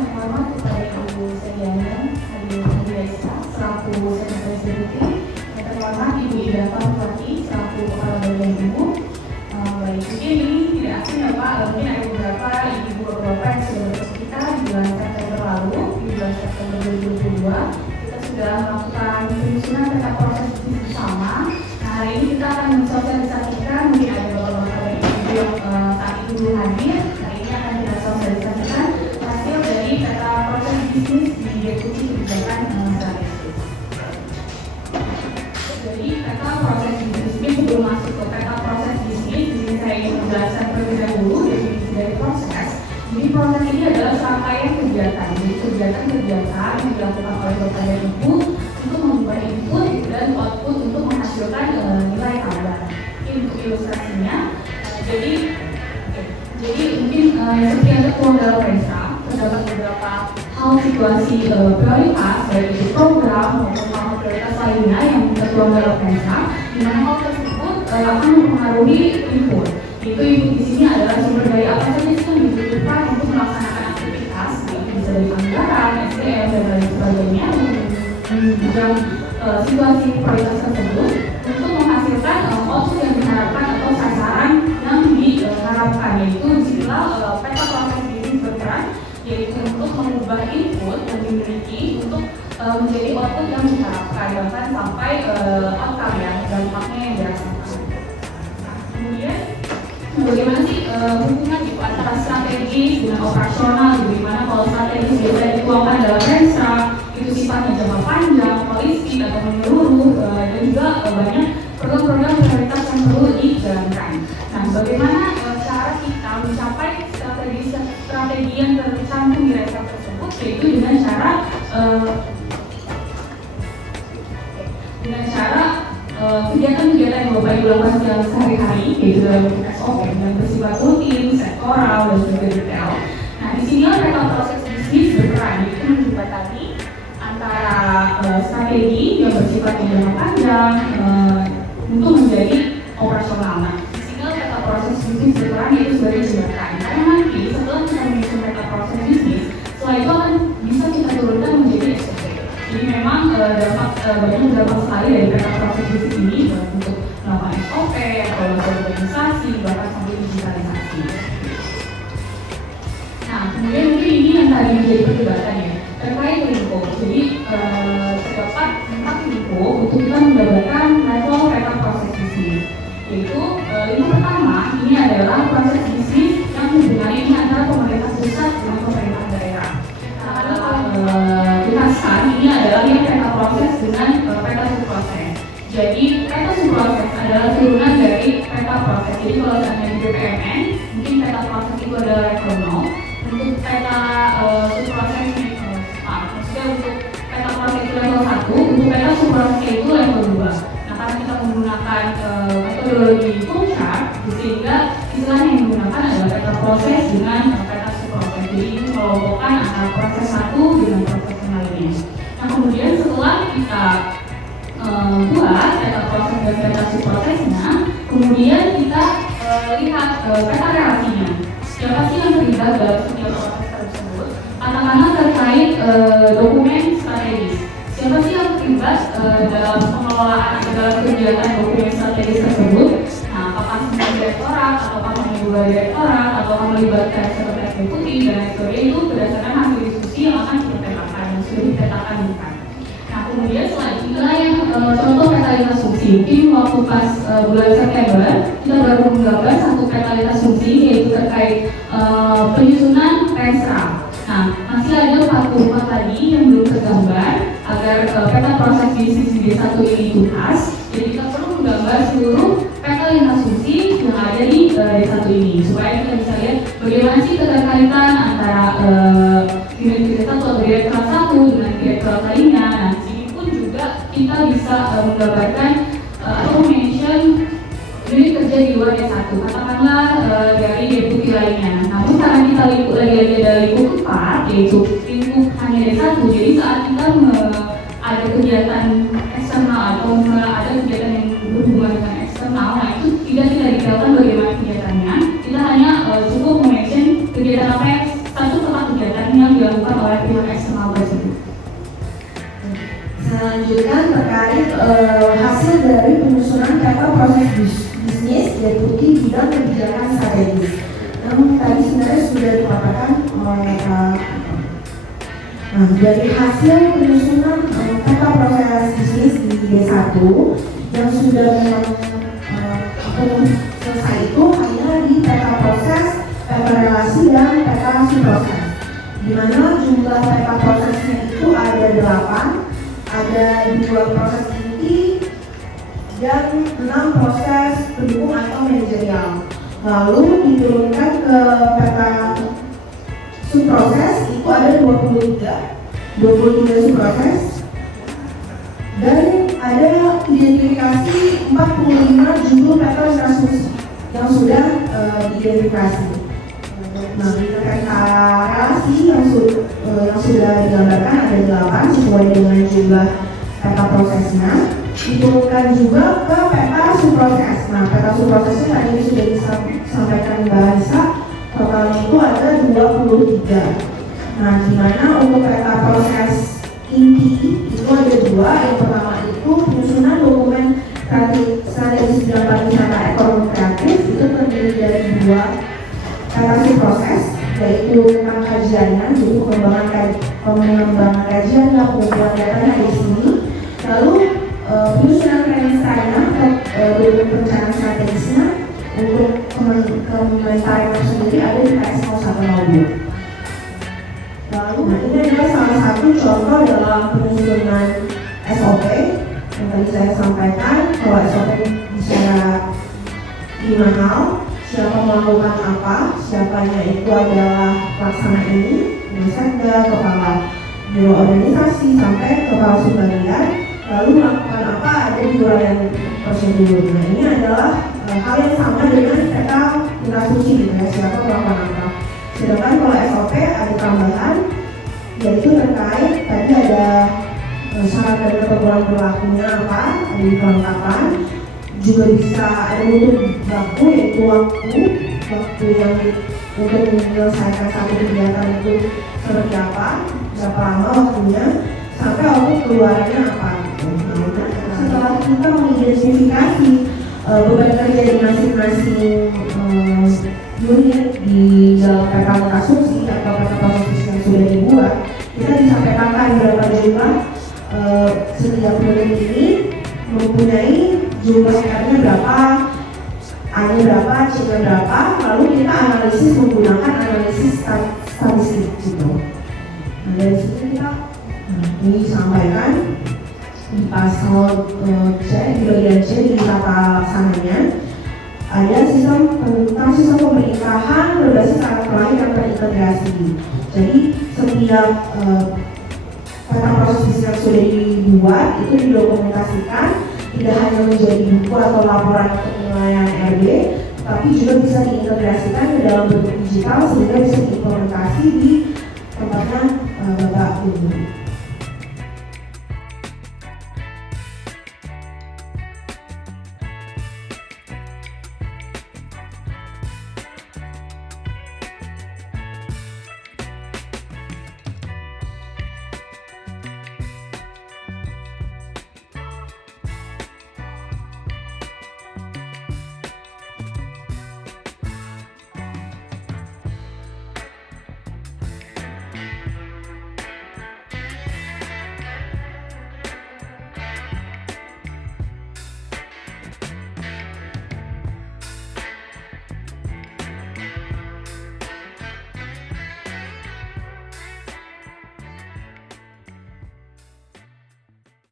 yang terhormat kepada Ibu Sediana Hadisa selaku Sekretaris Deputi, yang terhormat Ibu Ida Fatmawati selaku Kepala Bagian Umum. Baik, mungkin ini tidak asing ya Pak, mungkin ada beberapa ibu bapak yang sudah bertemu kita di bulan September lalu, di bulan September 2022 kita sudah melakukan penyusunan tentang proses bisnis bersama. Nah, hari ini kita akan mensosialisasikan, mungkin ada beberapa ibu yang saat itu belum hadir. Hari ini akan kita sosialisasikan hasil dari peta proses bisnis di Deputi Kebijakan Strategis. Jadi peta proses bisnis ini sebelum masuk ke peta proses bisnis, ini saya ingin menjelaskan terlebih dahulu definisi dari proses. Jadi proses ini adalah rangkaian kegiatan, jadi kegiatan-kegiatan yang dilakukan oleh Bapak dan Ibu untuk membuat input dan output untuk menghasilkan nilai tambah. Ini untuk ilustrasinya. Jadi mungkin seperti yang tertuang dalam PESA, terdapat beberapa hal situasi prioritas, baik itu program maupun hal prioritas lainnya yang tertuang dalam PESA, di mana hal tersebut akan mempengaruhi input. Itu input di sini adalah sumber daya apa saja yang dibutuhkan untuk melaksanakan aktivitas, yaitu bisa dari anggaran, SDM dan lain sebagainya, menunjang situasi prioritas tersebut untuk menghasilkan output yang diharapkan atau sasaran yang diharapkan, yaitu disinilah peta proses bisnis berperan, yaitu untuk mengubah input yang dimiliki untuk menjadi output yang diharapkan, bahkan sampai outcome ya, dampaknya yang dirasakan. Kemudian bagaimana sih hubungan itu antara strategis dengan operasional, di mana kalau strategis biasanya dituangkan dalam PESA itu sifatnya jangka panjang, holistik atau menyeluruh, dan juga banyak program-program prioritas yang perlu dijalankan. Nah, bagaimana cara kita mencapai strategi yang tercantum di resep tersebut, yaitu dengan cara kegiatan-kegiatan yang Bapak Ibu lakukan sehari-hari, yaitu dalam bentuk SOP yang bersifat rutin, sektoral, dan juga detail. Nah, di sini peta proses bisnis berperan, yaitu menjembatani antara strategi yang bersifat jangka panjang untuk menjadi operasional. Nah, di sini peta proses bisnis berperan yaitu sebagai jembatan. Karena nanti setelah kita menyusun peta proses bisnis, setelah itu akan bisa kita turunkan menjadi SOP. Jadi memang banyak dampak sekali dari peta proses bisnis ini untuk melakukan SOP, evaluasi organisasi, bahkan sampai digitalisasi. Nah, kemudian mungkin ini yang tadi menjadi perdebatan ya, terkait lingkup. Jadi terdapat 4 lingkup untuk kita mendapatkan level peta proses bisnis. Yaitu lingkup pertama ini adalah proses bisnis yang hubungannya ini antara pemerintah pusat dengan pemerintah daerah. Nah, jelaskan ini adalah yang peta proses dengan peta subproses. Jadi peta subproses adalah turunan dari peta proses. Jadi kalau misalnya di BPMN, mungkin peta proses itu adalah level 0. Untuk peta subproses maksudnya untuk peta proses itu level 1, untuk peta subproses itu level 2. Nah, karena kita menggunakan metodologi flow chart, sehingga istilah yang digunakan adalah peta proses dengan peta subproses. Jadi ini mengelompokkan antara proses satu dengan proses yang lainnya. Nah, kemudian setelah kita buat peta proses dan peta subprosesnya, kemudian kita lihat peta relasinya. Siapa sih yang terlibat dalam setiap proses tersebut? Katakanlah terkait dokumen strategis. Siapa sih yang terlibat dalam pengelolaan atau dalam kegiatan dokumen strategis tersebut? Nah, apakah semua direktorat, ataukah menyeluruh direktorat, ataukah melibatkan sekretaris deputi dan lain sebagainya, itu berdasarkan hasil diskusi yang akan kita petakan, yang sudah dipetakan bukan. Nah, kemudian selanjutnya yang contoh peta lintas fungsi. Mungkin waktu pas bulan September kita baru menggambar satu peta lintas fungsi, yaitu terkait penyusunan PESRA. Nah, masih ada 44 tadi yang belum tergambar agar peta proses bisnis di D1 ini tuntas. Jadi kita perlu menggambar seluruh peta lintas fungsi yang ada di D1 ini supaya kita bisa lihat bagaimana sih keterkaitan antara direktur satu atau direktur satu dengan direktur lainnya. Nah, di sini pun juga kita bisa menggambarkan atau mention unit kerja di luar D1, katakanlah dari deputi lainnya. Namun karena kita lingkup lagi ada lingkup 4, yaitu lingkup hanya D1, jadi saat kita ada kegiatan eksternal atau ada kegiatan yang berhubungan dengan eksternal, nah itu tidak detailkan bagaimana kegiatannya. Kita hanya cukup mention kegiatan apa yang satu tempat kegiatan yang dilakukan oleh pihak eksternal tersebut. Saya lanjutkan terkait hasil dari penyusunan peta proses bisnis deputi bidang kebijakan strategis. Yang tadi sebenarnya sudah dikatakan oleh Nah, dari hasil penyusunan peta proses bisnis di D1 yang sudah memang selesai itu hanya di peta proses, peta relasi, dan peta subproses. Di mana jumlah peta prosesnya itu ada 8, ada 2 proses inti dan 6 proses pendukung atau manajerial. Lalu diturunkan ke peta subproses itu ada 23 subproses, dan ada identifikasi 45 judul peta infrastruktur yang sudah diidentifikasi. Nah, di peta relasi yang sudah digambarkan ada 8 sesuai dengan jumlah peta prosesnya. Diturunkan juga ke peta subproses. Nah, peta subprosesnya tadi sudah disampaikan Mbak Anissa, totalnya itu ada 23. Nah, di mana untuk peta proses inti itu ada 2. Yang pertama itu penyusunan dokumen strategi bidang pariwisata ekonomi kreatif, itu terdiri dari 2 peta subproses, yaitu tentang kajiannya, jadi pengembangan kajian dan pengumpulan datanya di sini. Lalu penyusunan Renstranya atau dokumen perencanaan strategisnya untuk Kementerian sendiri ada di PS 0102. Lalu ini adalah salah satu contoh dalam penyusunan SOP yang tadi saya sampaikan. Kalau SOP bicara 5 hal: siapa melakukan apa, siapanya itu adalah pelaksana ini, Sekda, kepala biro organisasi sampai kepala subbagian. Lalu melakukan apa ada di uraian prosedur. Nah, ini adalah hal yang sama dengan peta infrastruktur gitu ya, siapa melakukan apa. Sedangkan kalau SOP ada tambahan, yaitu terkait tadi ada syarat dan ketentuan berlakunya apa, ada di kelengkapan. Juga bisa ada untuk waktu, yaitu waktu yang untuk menyelesaikan satu kegiatan itu seperti apa, berapa lama waktunya, sampai waktu keluarannya apa. Setelah kita mengidentifikasi beban kerja di masing-masing unit di dalam peta asumsi atau peta proses yang sudah dibuat, kita bisa petakan berapa jumlah setiap unit ini mempunyai jumlah R-nya berapa, A-nya berapa, C-nya berapa, lalu kita analisis menggunakan analisis statistik gitu. Nah, dari situ kita ini disampaikan di pasal C, di bagian C di tata laksananya ada tentang sistem pemerintahan berbasis alat lain yang terintegrasi. Jadi setiap peta proses bisnis yang sudah dibuat itu didokumentasikan, tidak hanya menjadi buku atau laporan penilaian RD, tapi juga bisa diintegrasikan ke dalam bentuk digital sehingga bisa diimplementasi di tempatnya Bapak Ibu.